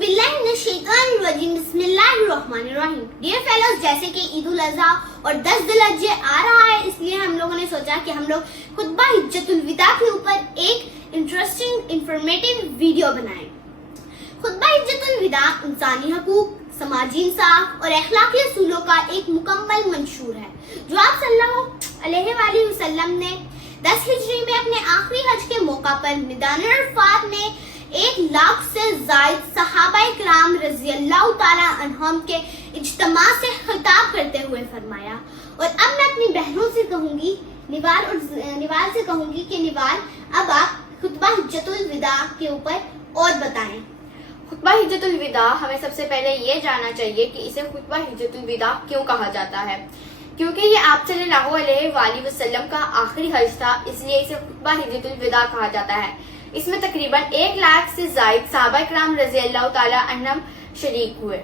बिस्मिल्लाहिर्रहमानिर्रहीम। Dear fellows, जैसे कि ईद उल अज़हा और 10 ज़िलहज्जे आ रहा है, इसलिए हम लोगों ने सोचा कि हम लोग खुतबा हिज्जतुल विदा के ऊपर एक इंटरेस्टिंग इंफॉर्मेटिव वीडियो बनाएं। खुतबा हिज्जतुल विदा इंसानी हकूक, समाजी इंसाफ और अखलाकी असूलों का एक मुकम्मल मंशूर है जो आप सल्लल्लाहु अलैहि वसल्लम ने 10 हिजरी में अपने आखिरी हज के मौका पर मैदान अरफात में 1 लाख से जायद सहाबाए किराम रज़ी अल्लाह ताला अन्हुम के इज्तिमा से खिताब करते हुए फरमाया। और अब मैं अपनी बहनों से कहूंगी, निवाल से कहूंगी कि निवाल, अब आप खुतबा हिज्जतुल विदा के ऊपर और बताएं। खुतबा हिज्जतुल विदा, हमें सबसे पहले ये जानना चाहिए कि इसे खुतबा हिज्जतुल विदा क्यों कहा जाता है। क्योंकि ये आप सल्लल्लाहु अलैहि वसल्लम का आखिरी हज था, इसलिए इसे खुतबा हिज्जतुल विदा कहा जाता है। इसमें तकरीबन 1 लाख से जायद सहाबा किराम रज़ी अल्लाह ताला अन्हुम शरीक हुए।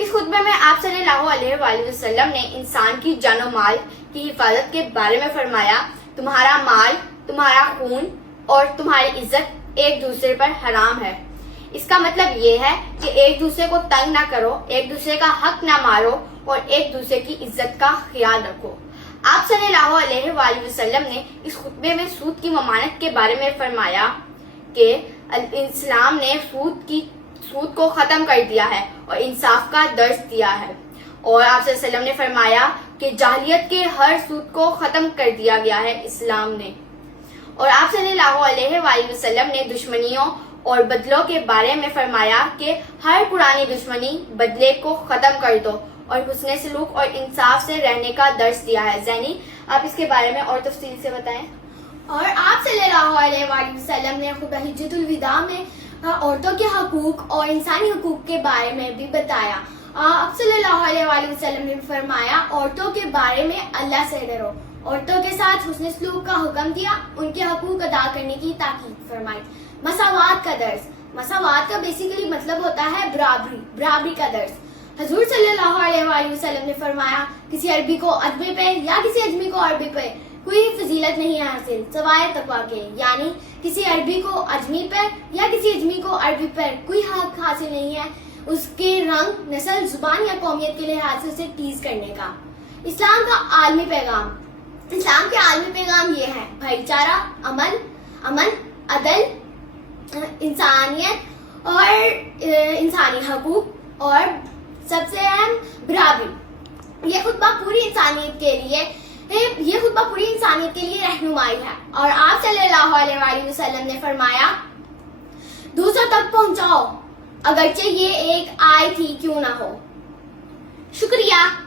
इस खुतबे में आप सल्लल्लाहु अलैहि वसल्लम ने इंसान की जानो माल की हिफाजत के बारे में फरमाया। तुम्हारा माल, तुम्हारा खून और तुम्हारी इज्जत एक दूसरे पर हराम है। इसका मतलब ये है कि एक दूसरे को तंग ना करो, एक दूसरे का हक ना मारो और एक दूसरे की इज्जत का ख्याल रखो। आप सल्लल्लाहु अलैहि वसल्लम ने इस खुतबे में सूद की ममानत के बारे में फरमाया कि इस्लाम ने सूद को खत्म कर दिया है और इंसाफ का दर्ज दिया है। और आप सल्लल्लाहु अलैहि वसल्लम ने फरमाया कि जाहिलियत के हर सूद को खत्म कर दिया गया है इस्लाम ने। और आप सल्लल्लाहु अलैहि वसल्लम ने दुश्मनियों और बदलों के बारे में फरमाया कि हर पुरानी दुश्मनी बदले को खत्म कर दो और हुस्ने सलूक और इंसाफ से रहने का दर्ज दिया है। ज़ैनी, आप इसके बारे में और तफसील से बताएं। और आप सल्लल्लाहु अलैहि वसल्लम ने खुतबा हिज्जतुल विदा में औरतों के हकूक और इंसानी हकूक के बारे में भी बताया। आप सल्लल्लाहु अलैहि वसल्लम ने फरमाया, औरतों के बारे में अल्लाह से डरो, औरतों के साथ हुस्न सलूक का हुक्म दिया, उनके हकूक अदा करने की ताकीद फरमाई। मसावात का दर्ज, मसावात का बेसिकली मतलब होता है बराबरी का दर्ज। हजूर सल्लल्लाहु अलैहि वसल्लम ने फरमाया, किसी अरबी को अजमी पे या किसी अजमी को अरबी पे कोई फजीलत नहीं है हासिल सवाए तकवा के, यानी किसी अरबी को अजमी पर या किसी अजमी को अरबी पर कोई हक हासिल नहीं है उसके रंग, नस्ल, जुबान या कौमियत के लिहाज से उसे टीज करने का। इस्लाम का आलमी पैगाम, इस्लाम के आलमी पैगाम ये है: भाईचारा, अमन, अदल, इंसानियत और इंसानी हकूक और सबसे अहम बराबरी। ये खुतबा पूरी इंसानियत के लिए रहनुमाई है। और आप सल्लल्लाहु अलैहि वसल्लम ने फरमाया, दूसरों तक पहुंचाओ अगरचे ये एक आय थी क्यों ना हो। शुक्रिया।